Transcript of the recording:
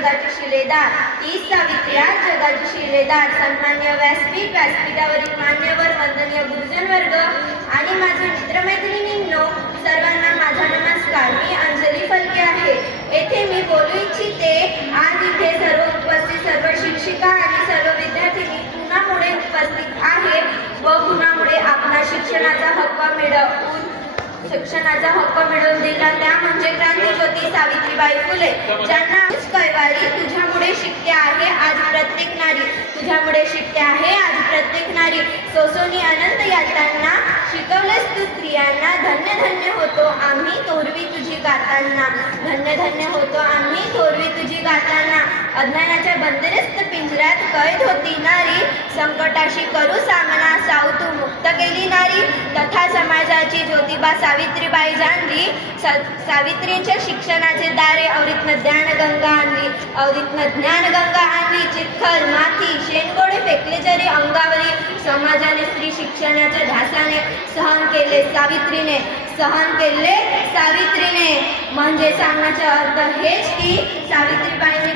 जगाची शिलेदार तीच सावित्री आज जगाची शिलेदार. सन्मान्य व्यासपीठ, व्यासपीठावरील मान्यवर, वंदनीय गुरुजन वर्ग आणि माझे मित्रमैत्रिणींनो, सर्वांना माझा नमस्कार. मी अंजली फलके आहे. येथे मी बोलू इच्छिते. आज इथे सर्व उपस्थित सर्व शिक्षिका आणि सर्व विद्यार्थी पुन्हामुळे उपस्थित आहे व पुन्हामुळे आपला शिक्षणाचा हक्क मिळवून दिला त्या म्हणजे क्रांतिज्योती सावित्रीबाई फुले, ज्यांना कैवारी तुझ्यामुळे शिकते आहे आज प्रत्येक नारी, तुझ्यामुळे शिकते आहे आज प्रत्येक नारी. सोसोनी अनंत यातना शिकवलेस तू स्त्रियांना, धन्य धन्य होतो आम्ही थोरवी तुझी गाताना, धन्य धन्य होतो आम्ही थोरवी तुझी गाताना. अज्ञानाच्या बंदिस्त पिंजऱ्यात कैद होती नारी, संकटाशी करू सामना साऊ तू मुक्त केली नारी. तथा समाजाची ज्योतिबा सावित्रीबाई जाणली, सावित्रीच्या शिक्षणाचे दारे अवरीतनं ज्ञानगंगा आणली, अवरीतनं ज्ञानगंगा आणली. चितखल माती शेणगोळे फेकले जरी अंगावरी, समाजाने स्त्री शिक्षणाच्या ध्यासाने सहन केले सावित्रीने, सहन केले सावित्रीने. म्हणजे सांगण्याचा अर्थ हेच की सावित्रीबाईंनी